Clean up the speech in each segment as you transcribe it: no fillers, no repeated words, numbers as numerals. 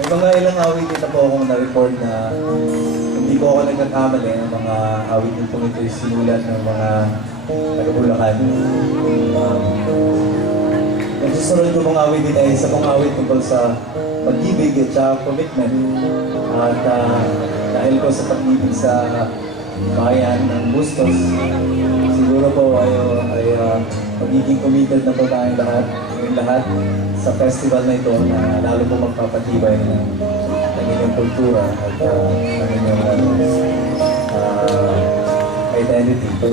May mga ilang awitin na po akong na-record na hindi ko ako nagkakamali ng mga awitin po ito sinulat ng mga taga-Bulacan. Yung susunod ko pong awitin ay isa pong awit tungkol sa pag-ibig at sa commitment. At dahil po sa pag-ibig sa bayan ng Bustos, siguro po ay magiging committed na po tayong lahat sa festival na ito na lalo po magpapatibay ng inyong kultura at ng inyong identity. So,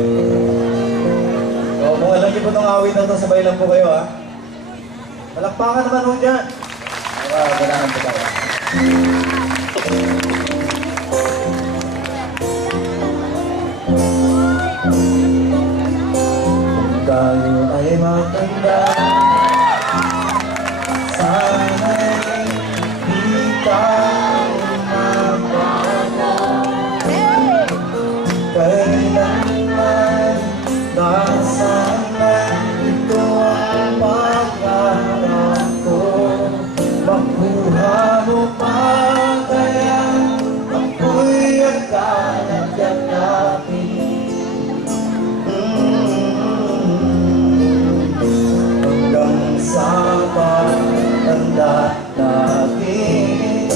kung alam niyo po itong awit na ito, sabay lang po kayo, ha? Palakpakan naman po dyan! Ganahan po tayo. Kung tayo ay matanda, sana'y di tayo mabago. Kailanman, nasaan man ito ang pangarap ko. Makuha mo pa kaya ako'y agad-agapin. Hanggang sa pagtanda natin,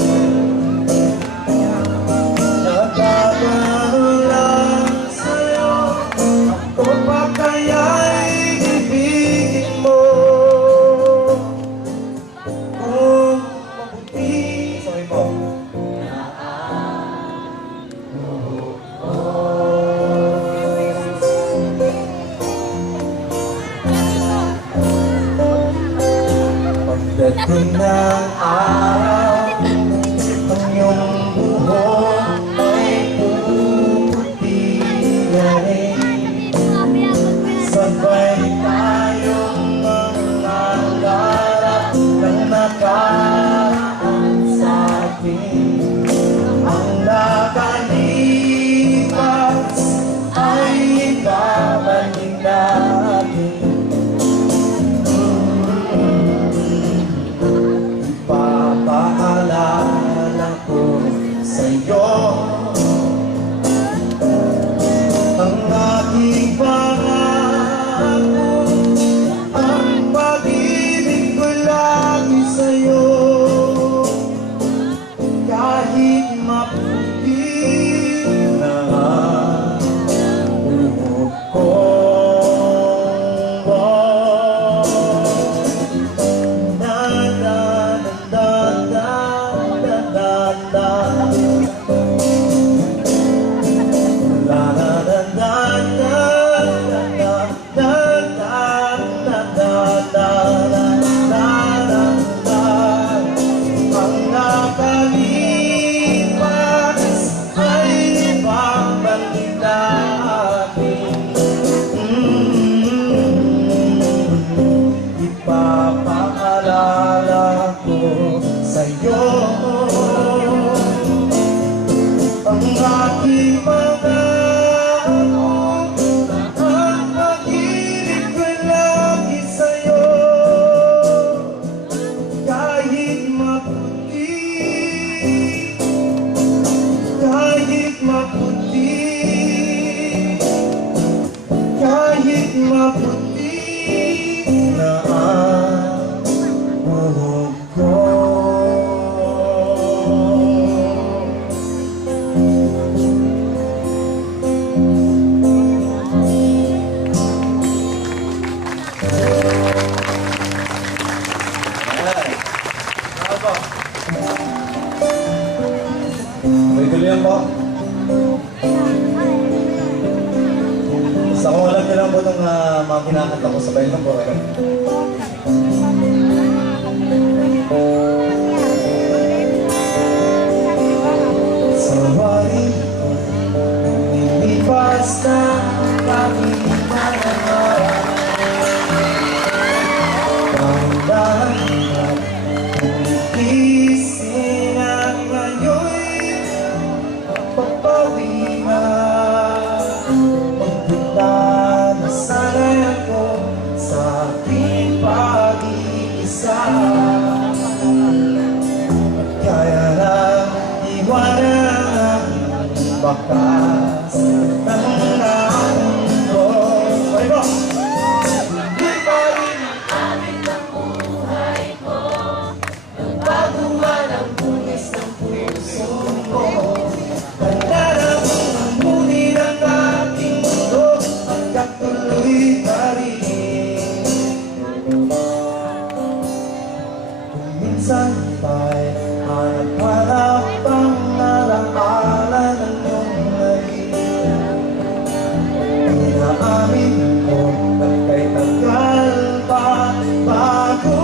nagtatanong lang sa'yo, ako pa kaya'y ibigin mo? Kung mabuti, sorry po. Pagdating ng araw, ang iyong buhok ay puputi na rin. Sabay tayong mangarap ng nakaraan sa atin. Ang nakalipas ay ibabalik natin. Ipapaalala ko sa'yo ang aking pangako, ang pag-ibig ko lagi sa'yo. Kahit maputi na ang buhok ko, ang nakalipas ay ibabalik natin. Ipapaalala ko sa'yo ang aking pangako, ang pag-ibig ko lagi sa'yo. Kahit maputi, kahit maputi, kahit maputi na ang buhok ko. May tuloy po. Basta kung alam niyo lang po itong mga kinakanta ko, sabay lang po kayo. Sawari ko, lumilipas na kami manangarap. Dahan-dahan gising at ngayon'y papawi na. Pagpunta na sana'y ako sa aking pag-iisa. wakas ng mundo. Sorry po! Di pa rin ang amin ng buhay ko, bago man ang bunis ng puso mo. Tanda na mong ang muli ng aking mundo, hanggang tuloy pa rin. Minsan ba'y hanap-hanap ang alaala ng iyong narinig? Inaamin ko na kay tagal pa bago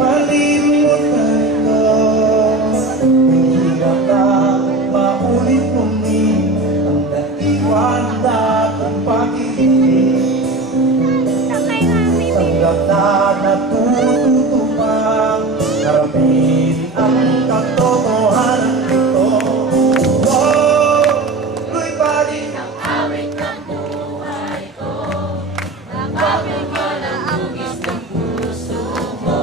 malimutan ko. Hirap na maulit muli ang naiwan dating pag-ibig. Tanggap na natututupang harapin ang katotohanan nito. Oh, tuloy pa rin ang awit ng buhay ko, bago man ang hugis ng puso mo.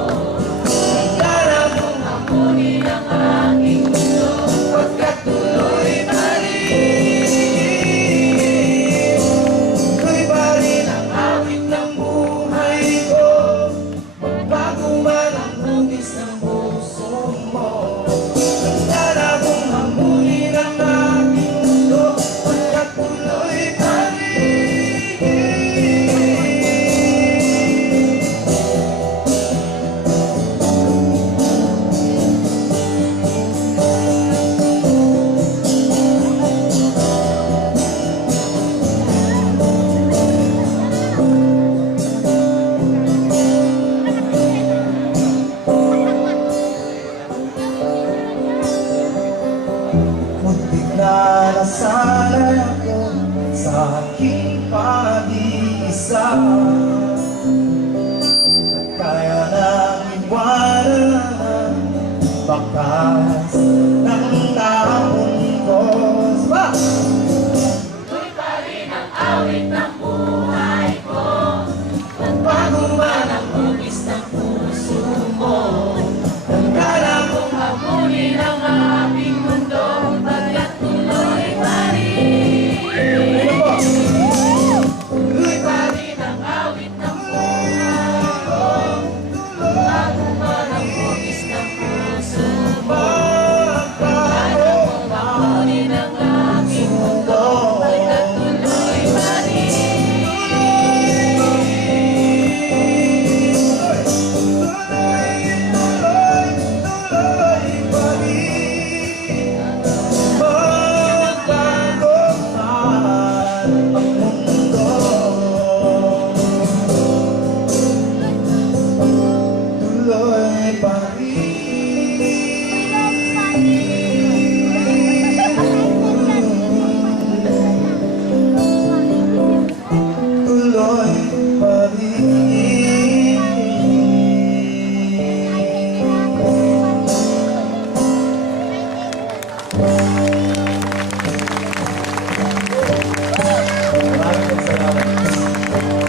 Tanda mong hamunin ang aking mundo, pagkat tuloy pa rin. Tuloy pa rin ang awit ng buhay ko, bago man ang hugis ng puso mo. Tanda mong hamunin ang aking mundo, pagkat tuloy pa rin. Muntik na nasanay ako sa aking pag-iisa. Kaya nang iwanan, baka